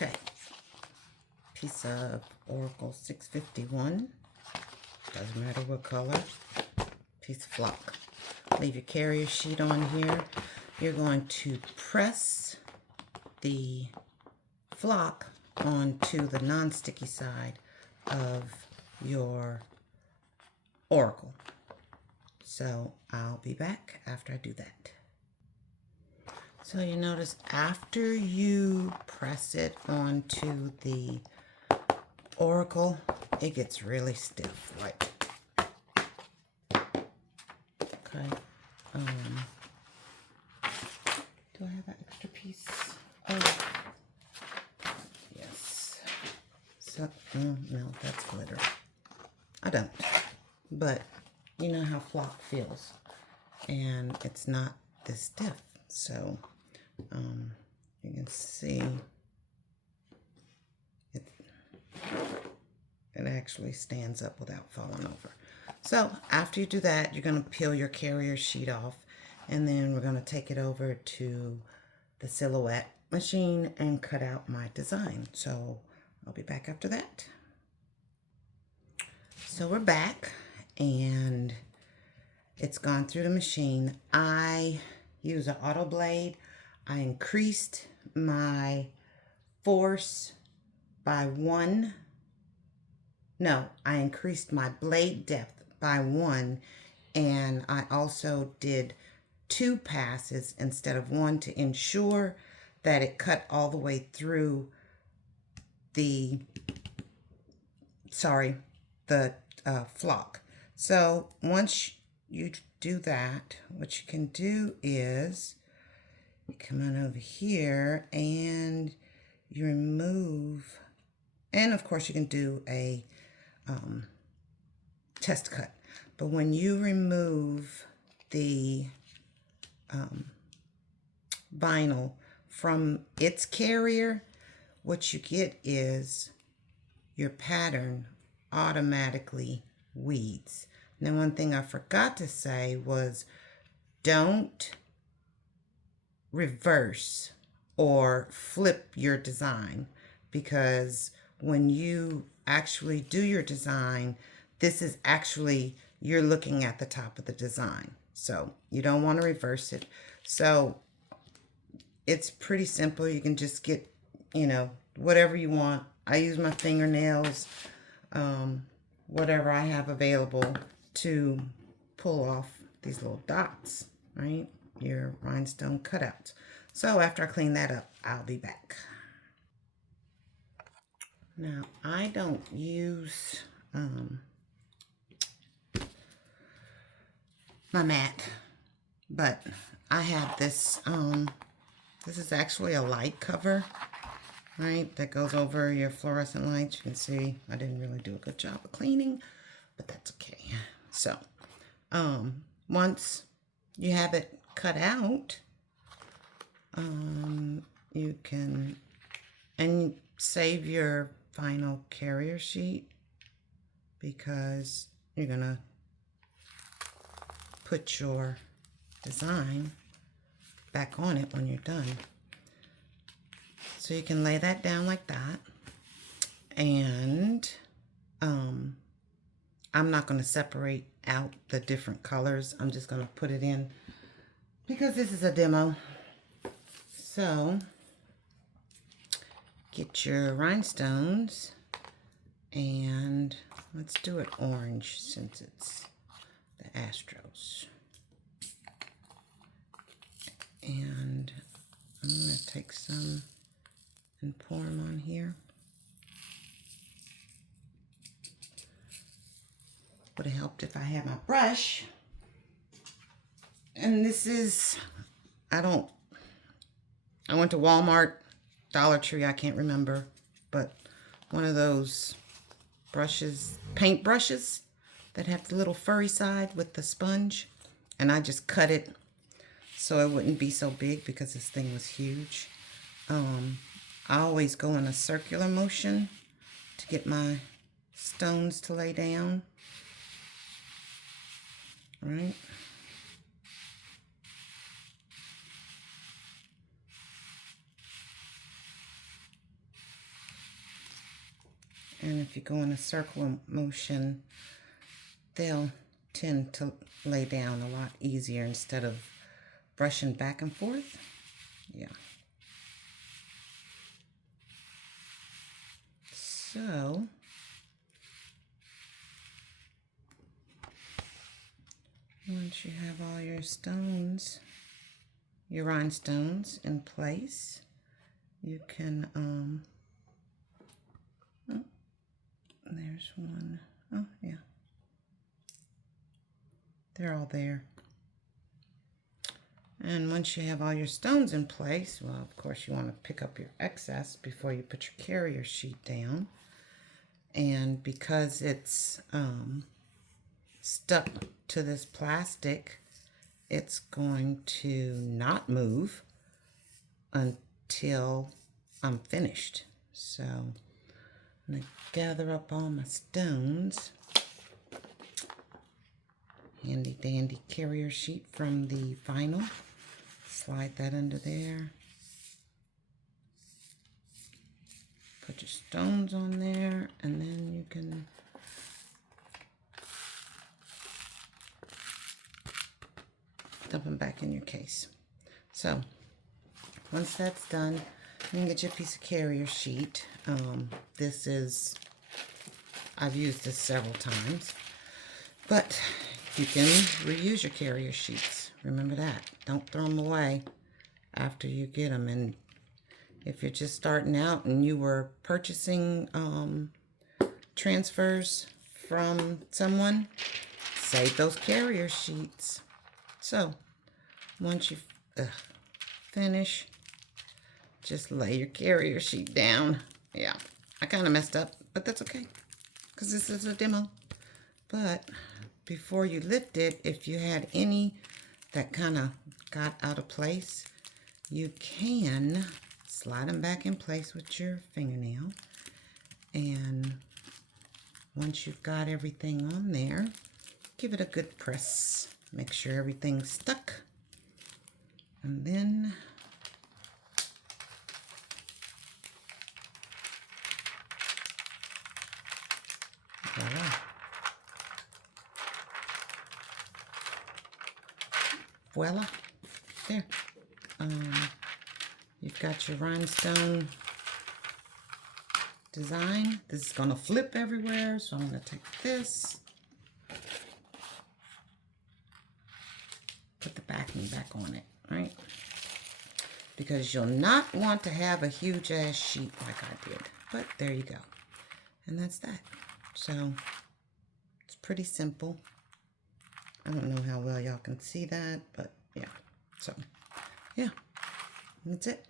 Okay, piece of Oracle 651, doesn't matter what color, piece of flock. Leave your carrier sheet on here. You're going to press the flock onto the non-sticky side of your Oracle. So I'll be back after I do that. So you notice after you press it onto the Oracle, it gets really stiff, right? Okay. Do I have an extra piece? Oh, yes. So, no, that's glitter. I don't. But you know how flock feels, and it's not this stiff. So, you can see it actually stands up without falling over. So after you do that, you're going to peel your carrier sheet off, and then we're going to take it over to the silhouette machine and cut out my design. So I'll be back after that. So we're back, and it's gone through the machine. I use an auto blade. I increased my force by 1. No, I increased my blade depth by 1, and I also did 2 passes instead of 1 to ensure that it cut all the way through the flock. So once you do that, what you can do is you come on over here and you remove, and of course you can do a test cut, but when you remove the vinyl from its carrier, what you get is your pattern automatically weeds. Now, one thing I forgot to say was don't reverse or flip your design, because when you actually do your design, this is actually, you're looking at the top of the design. So you don't want to reverse it. So it's pretty simple. You can just get, whatever you want. I use my fingernails, whatever I have available to pull off these little dots, right? Your rhinestone cutouts. So after I clean that up, I'll be back. Now, I don't use my mat, but I have this, this is actually a light cover, right, that goes over your fluorescent lights. You can see I didn't really do a good job of cleaning, but that's okay. So, once you have it cut out, you can, and save your final carrier sheet, because you're gonna put your design back on it when you're done. So you can lay that down like that, and I'm not going to separate out the different colors. I'm just going to put it in because this is a demo. So get your rhinestones, and let's do it orange since it's the Astros. And I'm going to take some and pour them on here. Would have helped if I had my brush. And this is, I went to Walmart, Dollar Tree, I can't remember, but one of those brushes, paint brushes that have the little furry side with the sponge. And I just cut it so it wouldn't be so big because this thing was huge. I always go in a circular motion to get my stones to lay down. All right. And if you go in a circle motion, they'll tend to lay down a lot easier instead of brushing back and forth. Yeah. So, once you have all your stones, your rhinestones in place, you can, oh, there's one. Oh, yeah. They're all there. And once you have all your stones in place, well, of course, you want to pick up your excess before you put your carrier sheet down. And because it's stuck to this plastic, it's going to not move until I'm finished. So I'm going to gather up all my stones. Handy dandy carrier sheet from the vinyl. Slide that under there. Put your stones on there, and then you can dump them back in your case. So once that's done, you can get your piece of carrier sheet. This is, I've used this several times, but you can reuse your carrier sheets. Remember that. Don't throw them away after you get them. And if you're just starting out and you were purchasing transfers from someone, save those carrier sheets. So once you finish, just lay your carrier sheet down. Yeah, I kind of messed up, but that's okay because this is a demo. But before you lift it, if you had any that kind of got out of place, you can slide them back in place with your fingernail. And once you've got everything on there, give it a good press. Make sure everything's stuck. And then voila. Voila. There. You've got your rhinestone design. This is going to flip everywhere, so I'm going to take this, put the backing back on it, right? Because you'll not want to have a huge ass sheet like I did. But there you go. And that's that. So it's pretty simple. I don't know how well y'all can see that, but yeah. So yeah, that's it.